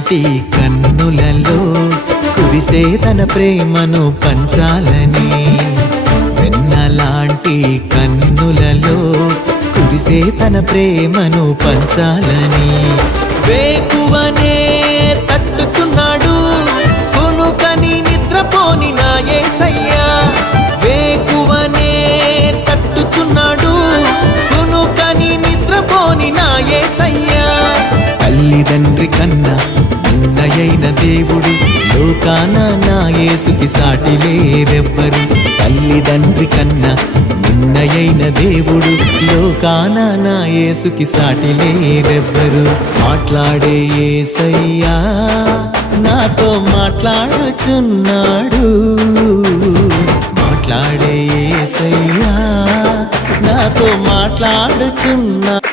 లాంటి కన్నులలో కురిసే తన ప్రేమను పంచాలని, వెన్న లాంటి కన్నులలో కురిసే తన ప్రేమను పంచాలని, వేకువనే తట్టుచున్నాడు కొనుకని నిద్రపోని నా యేసయ్యా, వేకువనే తట్టుచున్నాడు కొనుకని నిద్రపోని నా యేసయ్యా. తల్లిదండ్రి కన్నా నిన్నయైన దేవుడు లోకాన నా యేసుకి సాటి లేరెవ్వరు, తల్లిదండ్రి కన్నా నిన్నయైన దేవుడు లోకాన నా యేసుకి సాటి లేరెవ్వరు. మాట్లాడే యేసయ్యా నాతో మాట్లాడుచున్నాడు, మాట్లాడే యేసయ్యా నాతో మాట్లాడుచున్నాడు.